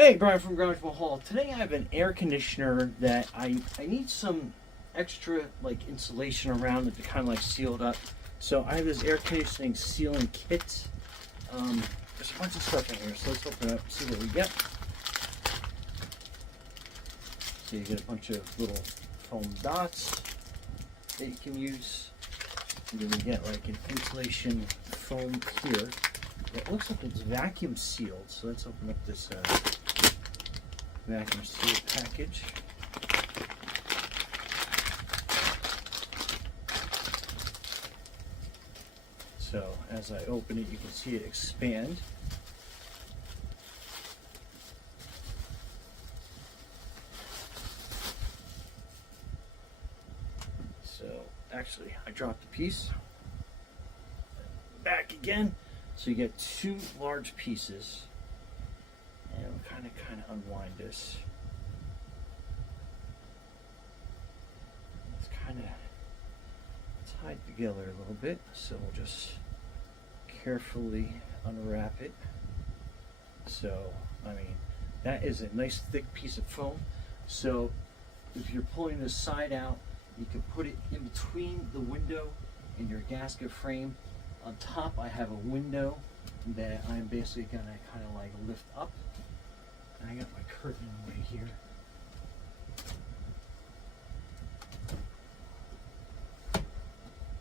Hey, Brian from Garage Hall. Today I have an air conditioner that I need some extra like insulation around it to kind of like seal it up. So I have this air conditioning sealing kit. There's a bunch of stuff in here, so let's open it up and see what we get. So you get a bunch of little foam dots that you can use. And then we get like an insulation foam here. It looks like it's vacuum sealed, so let's open up this vacuum sealed package. So as I open it, you can see it expand. So actually, I dropped a piece. Back again. So you get two large pieces. And we'll kind of unwind this. It's kind of tied together a little bit, so we'll just carefully unwrap it. So, I mean, that is a nice thick piece of foam. So, if you're pulling this side out, you can put it in between the window and your gasket frame. On top, I have a window that I'm basically gonna kind of like lift up. And I got my curtain in the way here.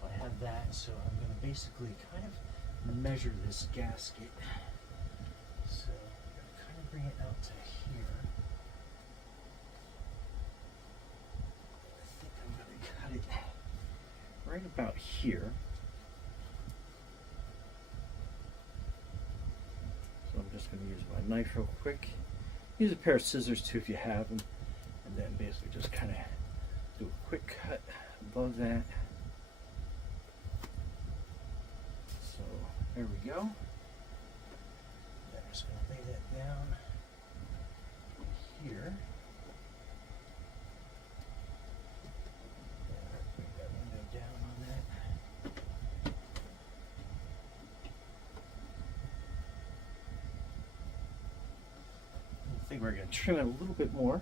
I have that, so I'm gonna basically kind of measure this gasket. So I'm gonna kind of bring it out to here. I think I'm gonna cut it right about here. So I'm just going to use my knife real quick. Use a pair of scissors too if you have them. And then basically just kind of do a quick cut above that. So there we go. I'm just going to lay that down here. Bring that window down on that. I think we're going to trim it a little bit more.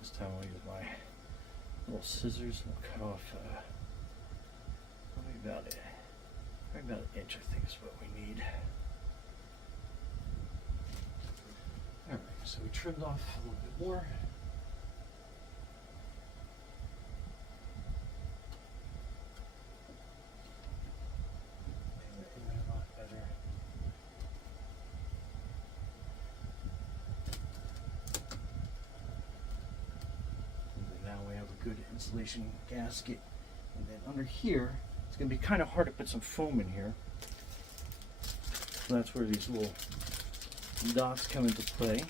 This time I'll use my little scissors and we'll cut off probably about an inch, I think is what we need. Alright, so we trimmed off a little bit more. Good insulation gasket, and then under here it's going to be kind of hard to put some foam in here, so that's where these little dots come into play.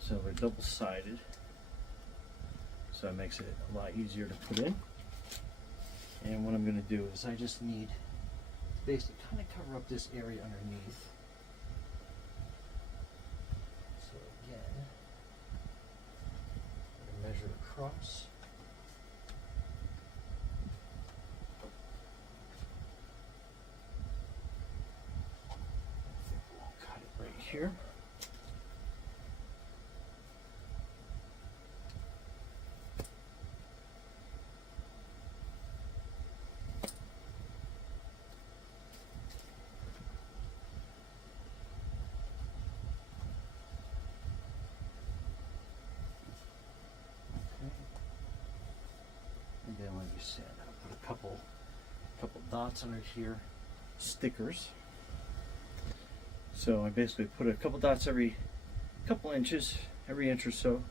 So they're double-sided, so it makes it a lot easier to put in. And what I'm going to do is I just need to basically kind of cover up this area underneath. So again, I'm going to measure across. I think we'll cut it right here. And then like you said, I'll put a couple dots under here, stickers. So I basically put a couple dots every couple inches, every inch or so.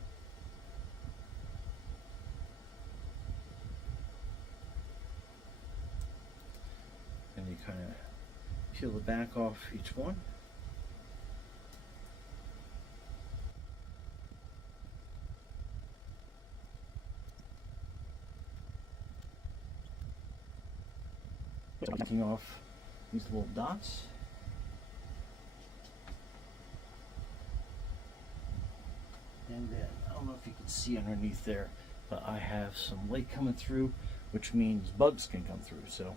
And you kind of peel the back off each one. Taking off these little dots. don't know if you can see underneath there, but I have some light coming through, which means bugs can come through. So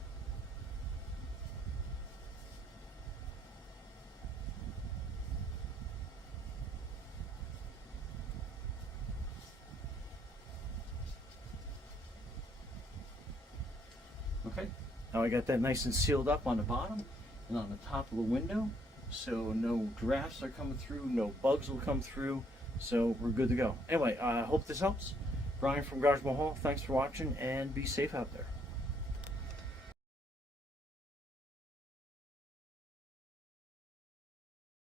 okay, now I got that nice and sealed up on the bottom and on the top of the window, so no drafts are coming through, no bugs will come through, so we're good to go. Anyway, I hope this helps. Brian from Garage Mahal, thanks for watching, and be safe out there.